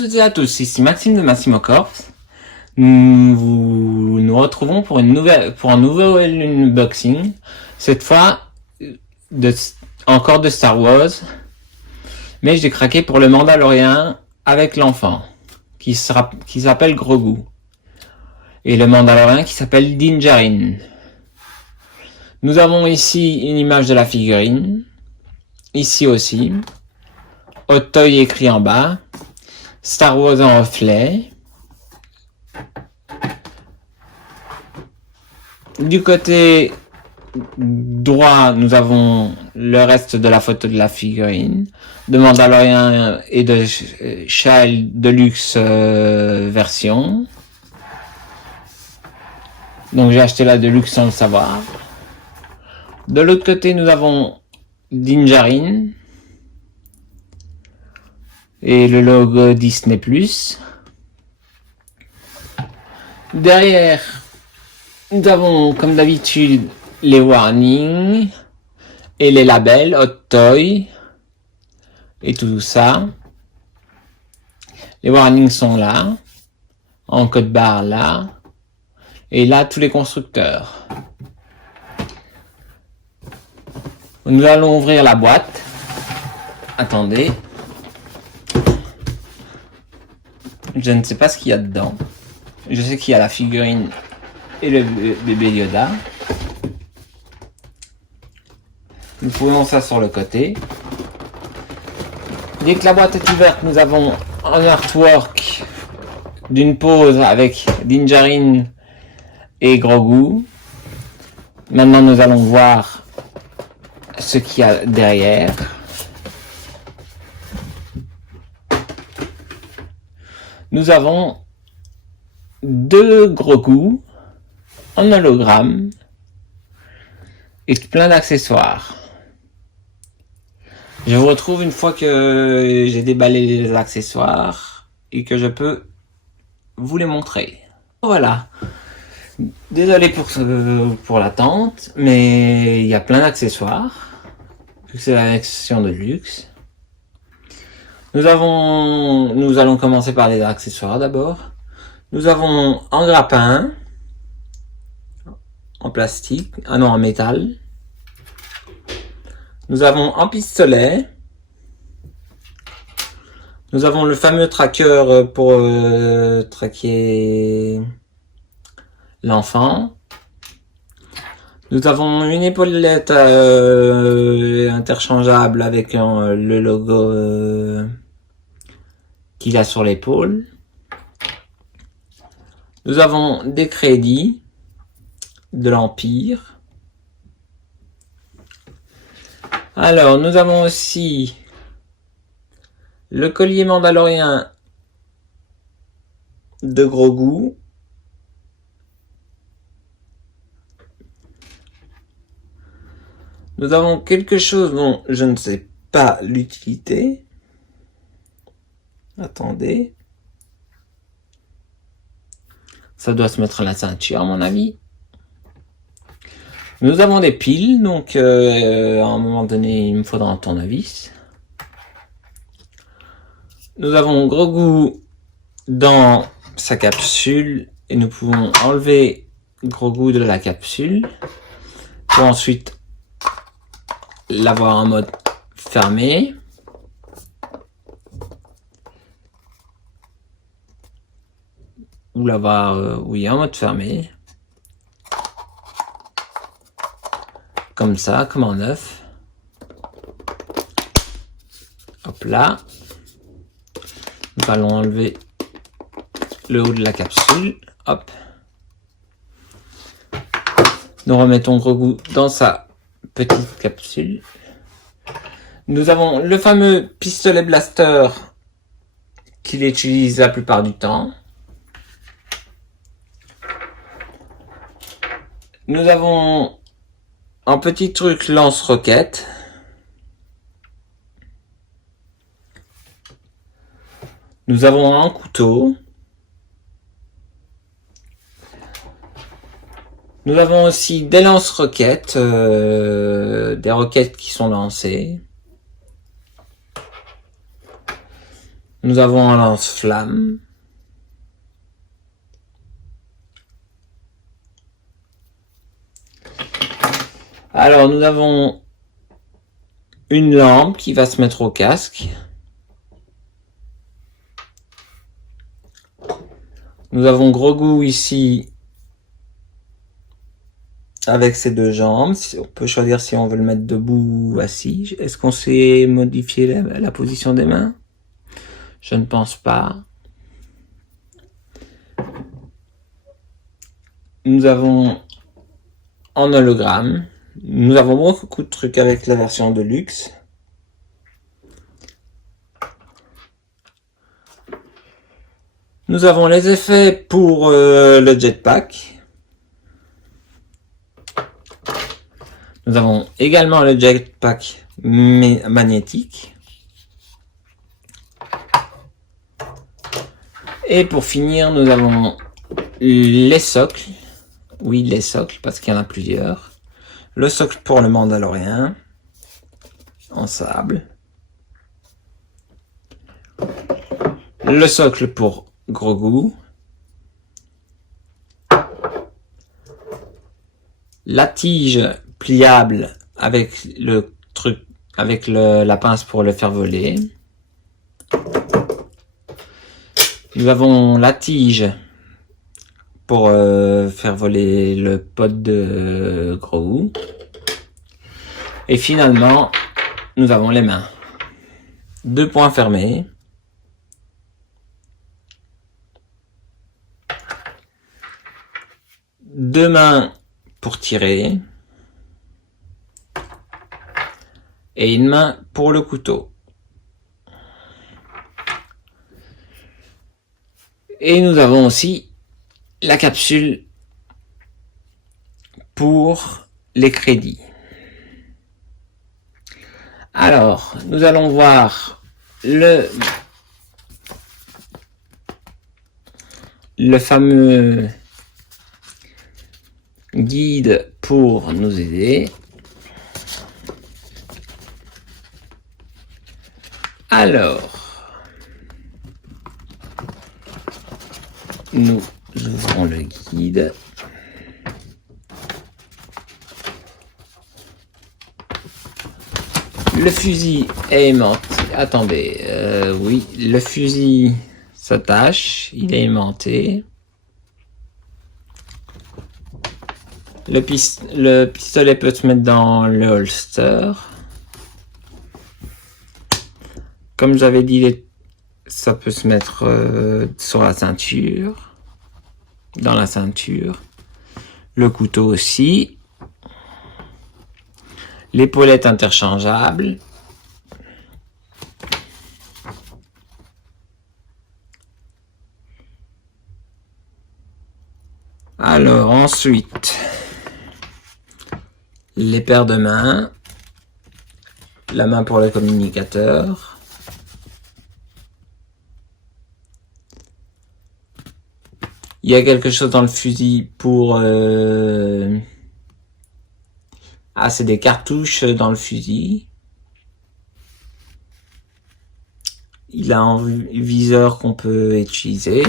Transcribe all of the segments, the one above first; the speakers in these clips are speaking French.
toutes et à tous, ici Maxime de Massimo Corps. Nous retrouvons pour un nouvel unboxing. Cette fois, encore de Star Wars. Mais j'ai craqué pour le Mandalorian avec l'enfant, qui s'appelle Grogu. Et le Mandalorian qui s'appelle Din Djarin. Nous avons ici une image de la figurine. Ici aussi. Hot Toy écrit en bas. Star Wars en reflet. Du côté droit, nous avons le reste de la photo de la figurine, de Mandalorian et de Child Deluxe version. Donc j'ai acheté la Deluxe sans le savoir. De l'autre côté, nous avons Din Djarin et le logo Disney+. Derrière, nous avons, comme d'habitude, les warnings et les labels Hot Toy et tout ça. Les warnings sont là, en code barre là, et là tous les constructeurs. Nous allons ouvrir la boîte. Attendez. Je ne sais pas ce qu'il y a dedans. Je sais qu'il y a la figurine et le bébé Yoda. Nous posons ça sur le côté. Dès que la boîte est ouverte, nous avons un artwork d'une pose avec Din Djarin et Grogu. Maintenant, nous allons voir ce qu'il y a derrière. Nous avons deux Grogu en hologramme et plein d'accessoires. Je vous retrouve une fois que j'ai déballé les accessoires et que je peux vous les montrer. Voilà. Désolé pour l'attente, mais il y a plein d'accessoires. C'est la version de luxe. Nous allons commencer par les accessoires d'abord. Nous avons un grappin en plastique, en métal. Nous avons un pistolet. Nous avons le fameux tracker pour traquer l'enfant. Nous avons une épaulette interchangeable avec le logo qu'il a sur l'épaule. Nous avons des crédits de l'Empire. Alors, nous avons aussi le collier mandalorien de Grogu. Nous avons quelque chose dont je ne sais pas l'utilité. Attendez. Ça doit se mettre à la ceinture, à mon avis. Nous avons des piles, donc à un moment donné, il me faudra un tournevis. Nous avons Grogu dans sa capsule et nous pouvons enlever Grogu de la capsule pour ensuite l'avoir en mode fermé. Ou l'avoir, oui, en mode fermé. Comme ça, comme en neuf. Hop là. Nous allons enlever le haut de la capsule. Hop. Nous remettons Grogu dans sa petite capsule. Nous avons le fameux pistolet blaster qu'il utilise la plupart du temps. Nous avons un petit truc lance-roquette. Nous avons un couteau. Nous avons aussi des lance-roquettes, des roquettes qui sont lancées. Nous avons un lance-flamme. Alors, nous avons une lampe qui va se mettre au casque. Nous avons Grogu ici avec ses deux jambes. On peut choisir si on veut le mettre debout ou assis. Est-ce qu'on sait modifier la position des mains? Je ne pense pas. Nous avons en hologramme. Nous avons beaucoup de trucs avec la version de luxe. Nous avons les effets pour le jetpack. Nous avons également le jetpack magnétique. Et pour finir, nous avons les socles. Oui, les socles, parce qu'il y en a plusieurs. Le socle pour le Mandalorien, en sable. Le socle pour Grogu. La tige pliable avec le truc, avec la pince pour le faire voler. Nous avons la tige pour faire voler le pod de Grogu. Et finalement, nous avons les mains. 2 poings fermés. Deux mains pour tirer. Et une main pour le couteau. Et nous avons aussi la capsule pour les crédits. Alors, nous allons voir le fameux guide pour nous aider. Alors, nous ouvrons le guide. Le fusil est aimanté. Attendez, oui, le fusil s'attache, il est aimanté. Le pistolet peut se mettre dans le holster. Comme j'avais dit, ça peut se mettre sur la ceinture, dans la ceinture. Le couteau aussi. L'épaulette interchangeable. Alors ensuite, les paires de mains. La main pour le communicateur. Il y a quelque chose dans le fusil pour... Ah, c'est des cartouches dans le fusil. Il a un viseur qu'on peut utiliser.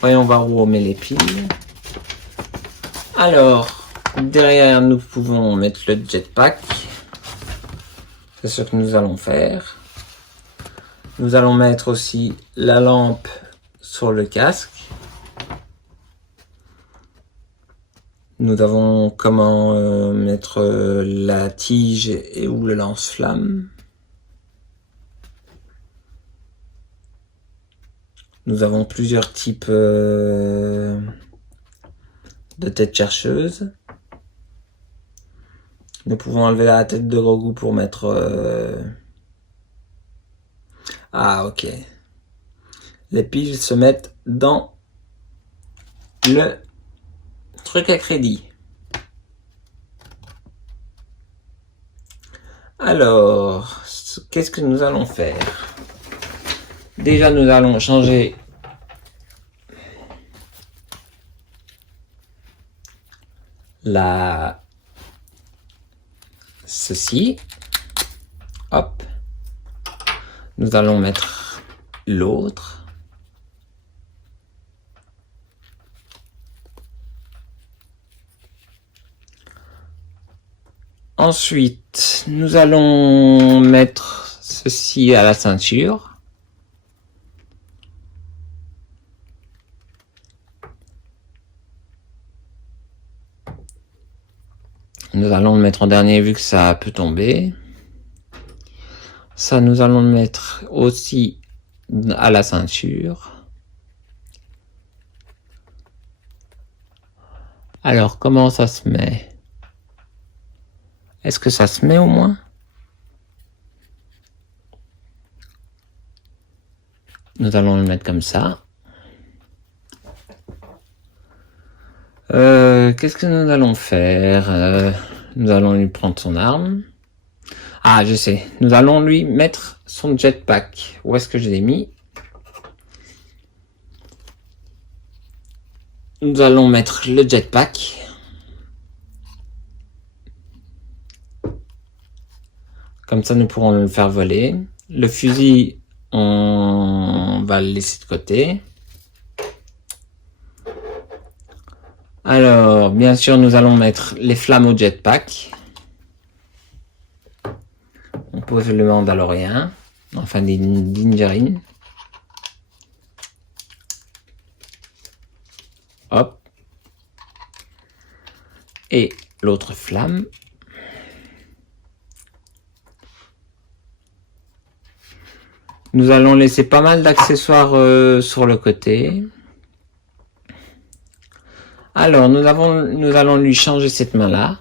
Voyons voir où on met les piles. Alors, derrière, nous pouvons mettre le jetpack. C'est ce que nous allons faire. Nous allons mettre aussi la lampe sur le casque. Nous avons comment mettre la tige ou le lance-flamme. Nous avons plusieurs types de têtes chercheuses. Nous pouvons enlever la tête de Grogu pour mettre... Ah, ok. Les piles se mettent dans le truc à crédit. Alors, qu'est-ce que nous allons faire? Déjà, nous allons changer ceci. Hop. Nous allons mettre l'autre. Ensuite, nous allons mettre ceci à la ceinture. Nous allons le mettre en dernier vu que ça peut tomber. Ça, nous allons le mettre aussi à la ceinture. Alors, comment ça se met? Est-ce que ça se met au moins? Nous allons le mettre comme ça. Qu'est-ce que nous allons faire? Nous allons lui prendre son arme. Ah, je sais. Nous allons lui mettre son jetpack. Où est-ce que je l'ai mis? Nous allons mettre le jetpack. Comme ça, nous pourrons le faire voler. Le fusil, on va le laisser de côté. Alors, bien sûr, nous allons mettre les flammes au jetpack. On pose le Mandalorien, enfin des Dinjarin. Hop. Et l'autre flamme. Nous allons laisser pas mal d'accessoires sur le côté. Alors, nous allons lui changer cette main-là.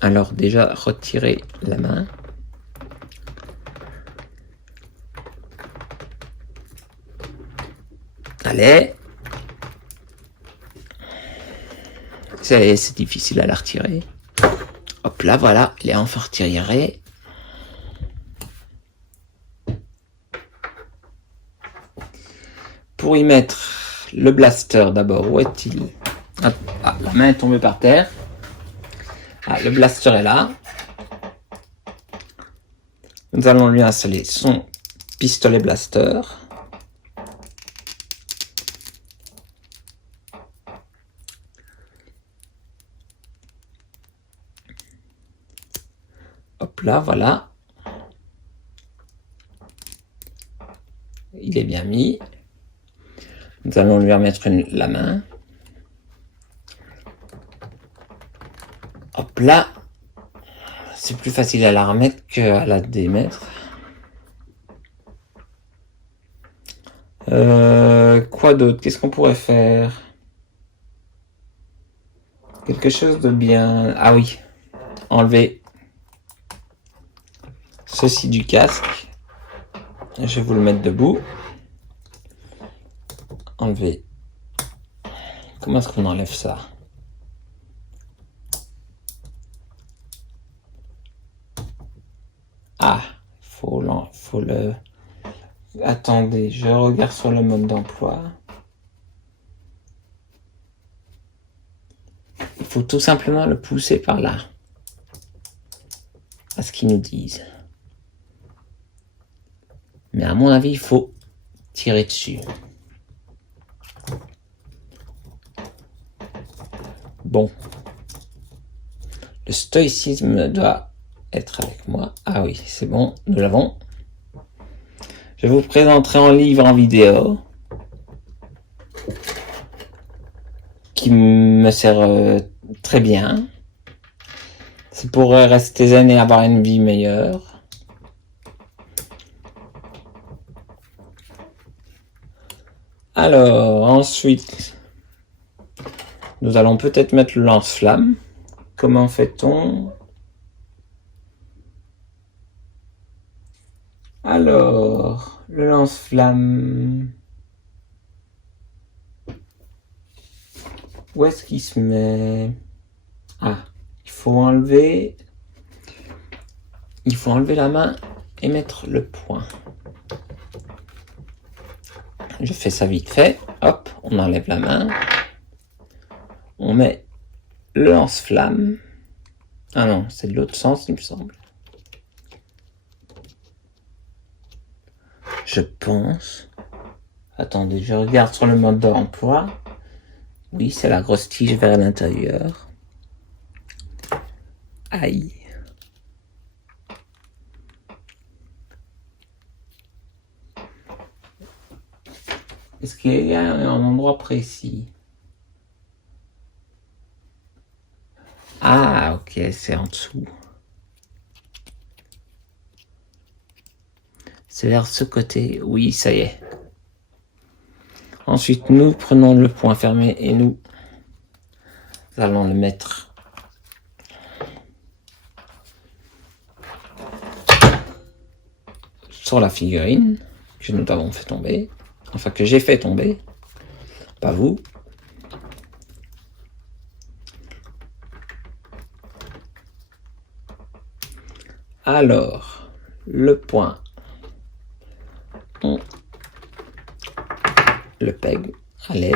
Alors, déjà, retirer la main. Allez. C'est difficile à la retirer. Hop là, voilà, elle est enfin retirée. Pour y mettre le blaster d'abord, où est-il? Ah, la main est tombée par terre. Ah, le blaster est là. Nous allons lui installer son pistolet blaster. Hop là, voilà. Il est bien mis. Nous allons lui remettre la main. Hop là. C'est plus facile à la remettre qu'à la démettre. Quoi d'autre? Qu'est-ce qu'on pourrait faire? Quelque chose de bien... Ah oui. Enlever ceci du casque. Je vais vous le mettre debout. Enlever. Comment est-ce qu'on enlève ça? Ah, faut le... Attendez, je regarde sur le mode d'emploi. Il faut tout simplement le pousser par là. À ce qu'ils nous disent. Mais à mon avis, il faut tirer dessus. Bon. Le stoïcisme doit être avec moi. Ah oui, c'est bon, nous l'avons. Je vous présenterai un livre en vidéo qui me sert très bien. C'est pour rester zen et avoir une vie meilleure. Alors, ensuite, nous allons peut-être mettre le lance-flamme. Comment fait-on? Alors, le lance-flamme... Où est-ce qu'il se met? Ah, il faut enlever la main et mettre le poing. Je fais ça vite fait. Hop, on enlève la main. On met le lance-flamme. Ah non, c'est de l'autre sens, il me semble. Je pense. Attendez, je regarde sur le mode d'emploi. Oui, c'est la grosse tige vers l'intérieur. Aïe. Est-ce qu'il y a un endroit précis? Ah, ok, c'est en dessous. C'est vers ce côté. Oui, ça y est. Ensuite, nous prenons le point fermé et nous allons le mettre sur la figurine que nous avons fait tomber. Enfin, que j'ai fait tomber. Pas vous. Alors, le point. On le peg. Allez.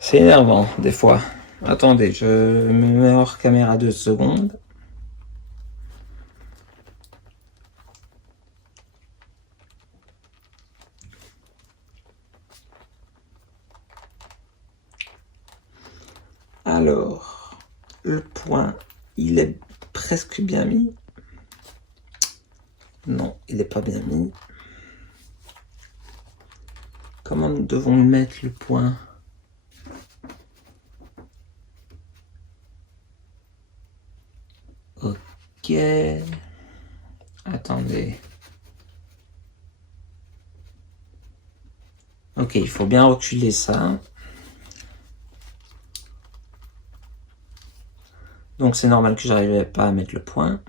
C'est énervant, des fois. Attendez, je me mets hors caméra 2 secondes. Alors, le point, il est presque bien mis. Non, il n'est pas bien mis. Comment nous devons mettre le point? Ok. Attendez. Ok, il faut bien reculer ça. Donc c'est normal que j'arrivais pas à mettre le point.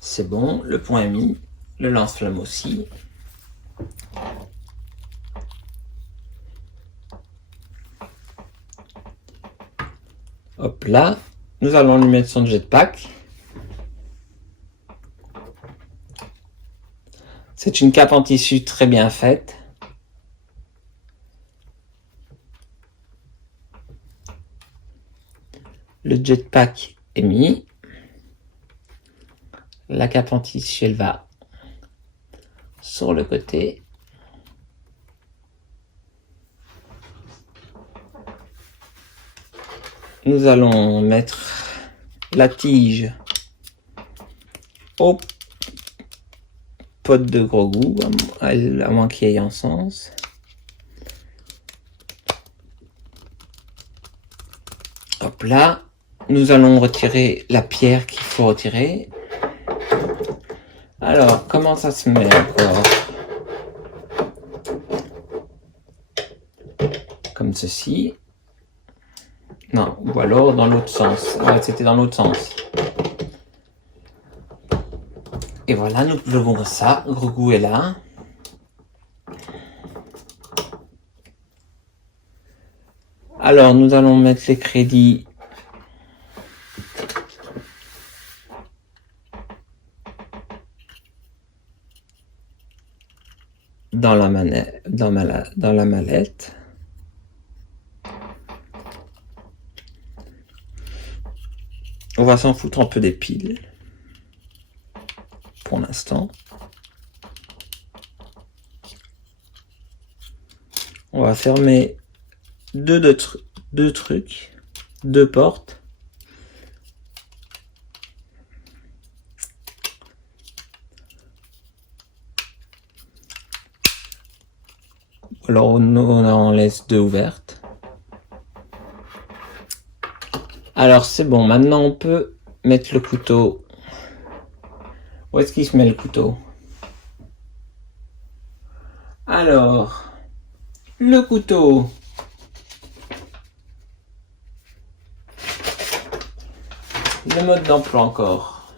C'est bon, le point est mis. Le lance-flamme aussi. Hop là. Nous allons lui mettre son jetpack. C'est une cape en tissu très bien faite. Le jetpack est mis. La cape en tissu, elle va sur le côté. Nous allons mettre la tige au pot de gros goût, à moins qu'il y ait un sens. Hop là. Nous allons retirer la pierre qu'il faut retirer. Alors, comment ça se met encore? Comme ceci. Non, ou alors dans l'autre sens. Ouais, c'était dans l'autre sens. Et voilà, nous levons ça. Grogu est là. Alors, nous allons mettre les crédits dans la manette, dans la mallette. On va s'en foutre un peu des piles pour l'instant. On va fermer deux trucs, deux portes. Alors on en laisse deux ouvertes. Alors c'est bon, maintenant on peut mettre le couteau. Où est-ce qu'il se met le couteau? Alors, le couteau. Le mode d'emploi encore.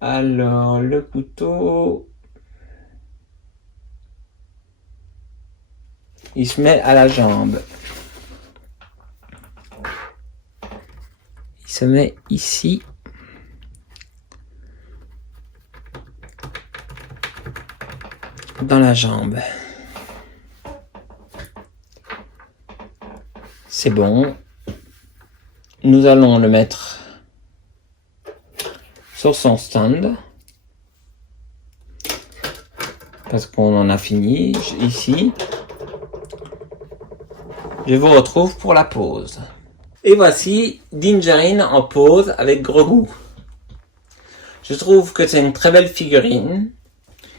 Alors, le couteau. il se met à la jambe. Il se met ici. Dans la jambe. C'est bon. Nous allons le mettre sur son stand. Parce qu'on en a fini ici. Je vous retrouve pour la pause. Et voici Dingerine en pause avec Grogu. Je trouve que c'est une très belle figurine.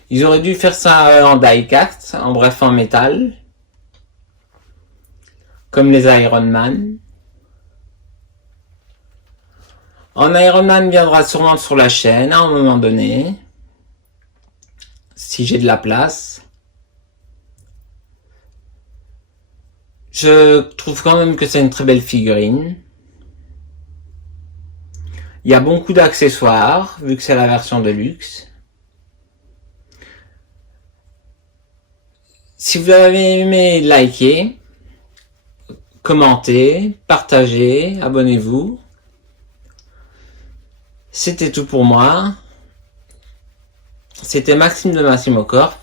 Ils auraient dû faire ça en die-cast, en bref en métal. Comme les Iron Man. En Iron Man viendra sûrement sur la chaîne à un moment donné. Si j'ai de la place. Je trouve quand même que c'est une très belle figurine. Il y a beaucoup d'accessoires, vu que c'est la version de luxe. Si vous avez aimé, likez, commentez, partagez, abonnez-vous. C'était tout pour moi. C'était Maxime de Massimo Corps.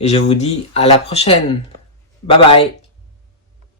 Et je vous dis à la prochaine. Bye bye.